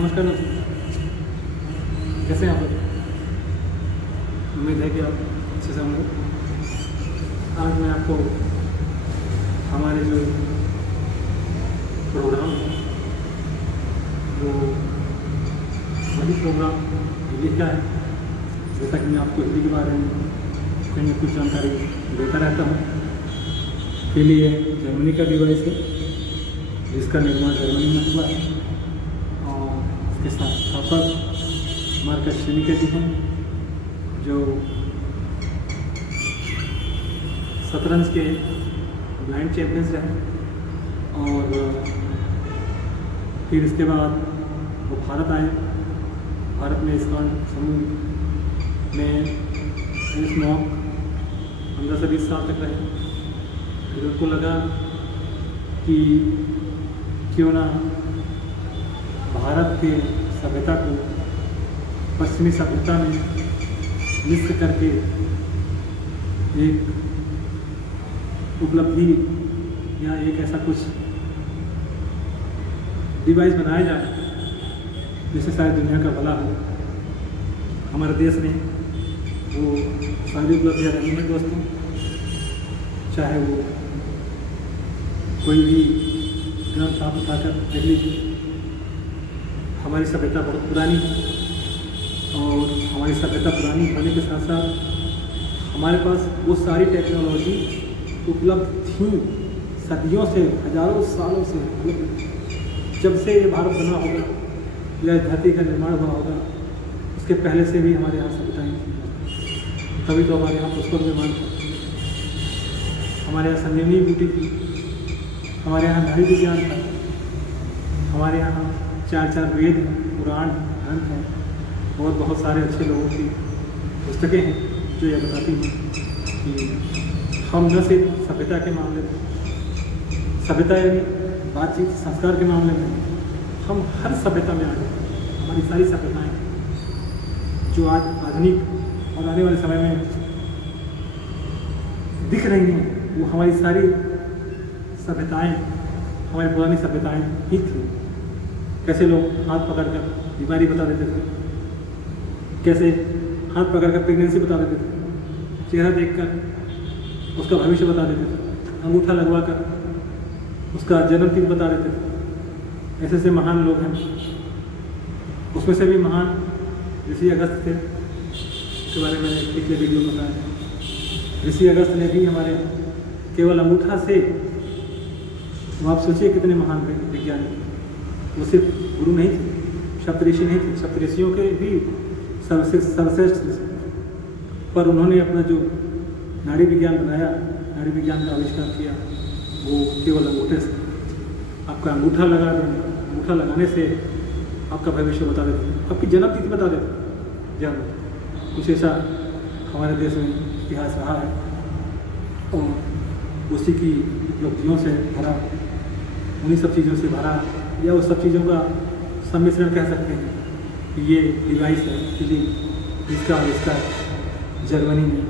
नमस्कार दोस्तों, कैसे हैं आप लोग? उम्मीद है कि आप अच्छे से होंगे। आज मैं आपको हमारे जो प्रोग्राम है वो वही प्रोग्राम हिंदी का है। जैसा कि मैं आपको हिंदी के बारे में कहीं ना कुछ जानकारी देता रहता हूँ। के लिए जर्मनी का डिवाइस है जिसका निर्माण जर्मनी में हुआ है और इसके साथ स्थापक मार्कस शेनिकेटी हैं जो शतरंज के ब्लाइंड चैंपियंस रहे। और फिर इसके बाद वो भारत आए। भारत में इस्कॉन समूह में इस मॉक 15 से 20 साल तक रहे। फिर उनको लगा कि क्यों ना भारत के सभ्यता को पश्चिमी सभ्यता में मिश्र करके एक उपलब्धि या एक ऐसा कुछ डिवाइस बनाया जाए जिससे शायद दुनिया का भला हो। हमारे देश ने वो सारी उपलब्धियाँ रही हैं दोस्तों, चाहे वो कोई भी ग्रंथ आप उठाकर देख लीजिए। हमारी सभ्यता बहुत पुरानी है और हमारी सभ्यता पुरानी होने के साथ साथ हमारे पास वो सारी टेक्नोलॉजी उपलब्ध थी सदियों से, हजारों सालों से। जब से ये भारत बना होगा या धरती का निर्माण हुआ होगा उसके पहले से भी हमारे यहाँ सभ्यताएँ थी। तभी तो हमारे यहाँ पुष्कर निर्माण था, हमारे यहाँ संजीवनी बूटी थी, हमारे यहाँ नारी विज्ञान था, हमारे यहाँ 4 वेद हैं, पुराण ग्रंथ हैं और बहुत सारे अच्छे लोगों की पुस्तकें हैं जो यह बताती हैं कि हम न सिर्फ सभ्यता के मामले में, सभ्यता यानी बातचीत संस्कार के मामले में, हम हर सभ्यता में आ गए। हमारी सारी सभ्यताएँ जो आज आधुनिक और आने वाले समय में दिख रही हैं वो हमारी सारी सभ्यताएँ, हमारी पुरानी सभ्यताएँ ही थी। कैसे लोग हाथ पकड़कर बीमारी बता देते थे, कैसे हाथ पकड़कर प्रेगनेंसी बता देते थे, चेहरा देखकर उसका भविष्य बता देते थे, अंगूठा लगवाकर उसका जन्मदिन बता देते थे। ऐसे ऐसे महान लोग हैं। उसमें से भी महान ऋषि अगस्त थे, उसके बारे में पिछले वीडियो में बताया। ऋषि अगस्त ने भी हमारे केवल अंगूठा से, आप सोचिए कितने महान वैज्ञानिक। वो सिर्फ गुरु नहीं थे, सप्तऋषि नहीं थे, सप्तऋषियों के भी सर्वश्रेष्ठ थे। पर उन्होंने अपना जो नाड़ी विज्ञान बनाया, नाड़ी विज्ञान का आविष्कार किया, वो केवल अंगूठे से। आपका अंगूठा लगा दें, अंगूठा लगाने से आपका भविष्य बता देते, आपकी जन्म तिथि बता देते। जब कुछ ऐसा हमारे देश में इतिहास रहा है और उसी की उपलब्धियों से भरा, उन्हीं सब चीज़ों से भरा, या उस सब चीज़ों का सम्मिश्रण कह सकते हैं कि ये डिवाइस है जिसका आविष्कार जर्मनी में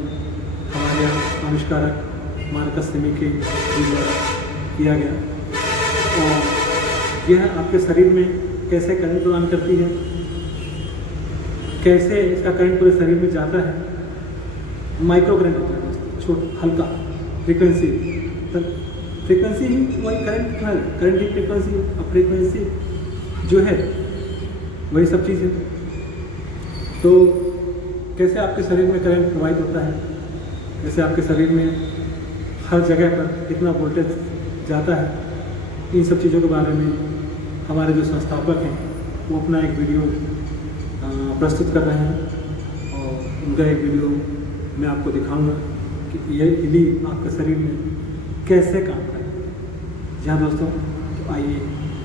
हमारे यहाँ आविष्कारक मार्कस शेनिकेटी द्वारा किया गया। और यह आपके शरीर में कैसे करंट प्रदान करती है, कैसे इसका करंट पूरे शरीर में जाता है। माइक्रो करंट होता है दोस्तों, छोटा हल्का फ्रीक्वेंसी, फ्रीक्वेंसी ही वही करंट है, करंट की फ्रीक्वेंसी और फ्रीक्वेंसी जो है वही सब चीज़ है। तो कैसे आपके शरीर में करंट प्रवाहित होता है, जैसे आपके शरीर में हर जगह पर कितना वोल्टेज जाता है, इन सब चीज़ों के बारे में हमारे जो संस्थापक हैं वो अपना एक वीडियो प्रस्तुत कर रहे हैं। और उनका एक वीडियो मैं आपको दिखाऊंगा कि ये हिली आपके शरीर में कैसे काम करे। जी हाँ दोस्तों, तो आइए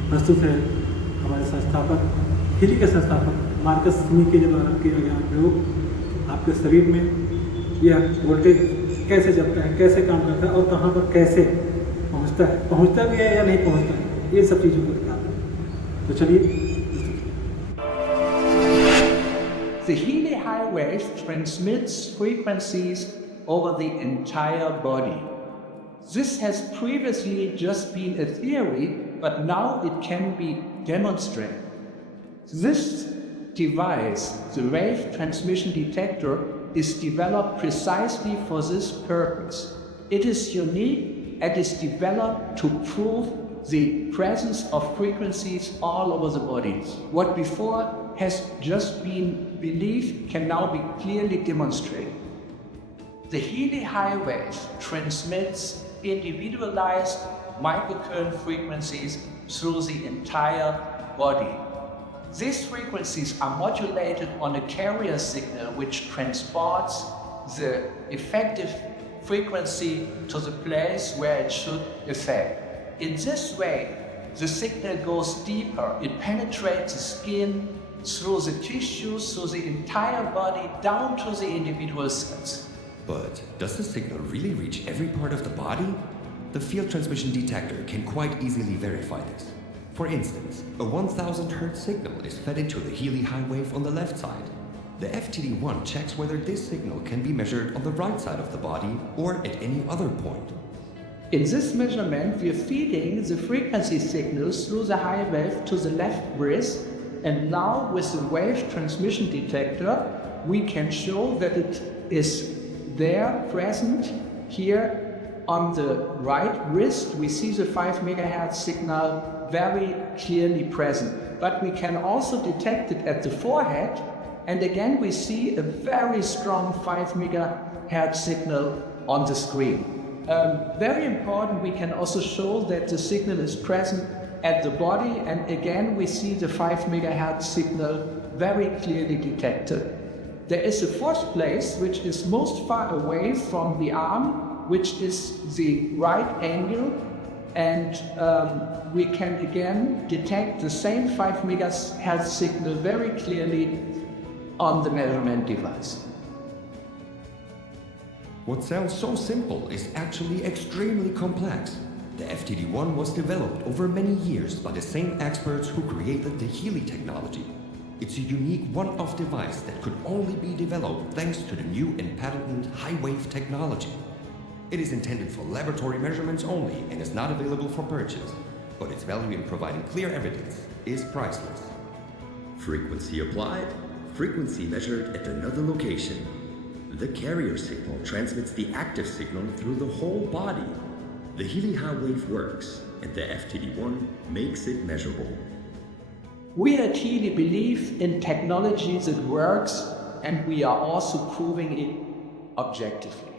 प्रस्तुत है हमारे संस्थापक, हिली के संस्थापक मार्कस शेनिकेटी द्वारा किया गया प्रयोग। आपके शरीर में यह वोल्टेज कैसे जलता है, कैसे काम करता है और कहाँ पर कैसे पहुँचता भी है या नहीं पहुँचता है, ये सब चीज़ों को दिखाता है। तो चलिए। The Healy high wave transmits frequencies over the entire body. This has previously just been a theory, but now it can be demonstrated. This device, the wave transmission detector, is developed precisely for this purpose. It is unique and is developed to prove the presence of frequencies all over the body. What before has just been believed can now be clearly demonstrated. The Healy high wave transmits individualized microcurrent frequencies through the entire body. These frequencies are modulated on a carrier signal which transports the effective frequency to the place where it should affect. In this way, the signal goes deeper. It penetrates the skin, through the tissues, through the entire body, down to the individual cells. But does the signal really reach every part of the body? The field transmission detector can quite easily verify this. For instance, a 1000 Hz signal is fed into the Healy high wave on the left side. The FTD1 checks whether this signal can be measured on the right side of the body or at any other point. In this measurement, we are feeding the frequency signals through the high wave to the left wrist, and now with the wave transmission detector, we can show that it is there, present. Here on the right wrist, we see the 5 MHz signal very clearly present. But we can also detect it at the forehead, and again we see a very strong 5 MHz signal on the screen. Very important, we can also show that the signal is present at the body, and again we see the 5 MHz signal very clearly detected. There is a fourth place which is most far away from the arm, which is the right angle, and we can again detect the same 5 MHz signal very clearly on the measurement device. What sounds so simple is actually extremely complex. The FTD1 was developed over many years by the same experts who created the Healy technology. It's a unique one-off device that could only be developed thanks to the new and patented high-wave technology. It is intended for laboratory measurements only and is not available for purchase, but its value in providing clear evidence is priceless. Frequency applied, frequency measured at another location. The carrier signal transmits the active signal through the whole body. The Healy high wave works, and the FTD1 makes it measurable. We at Healy believe in technology that works, and we are also proving it objectively.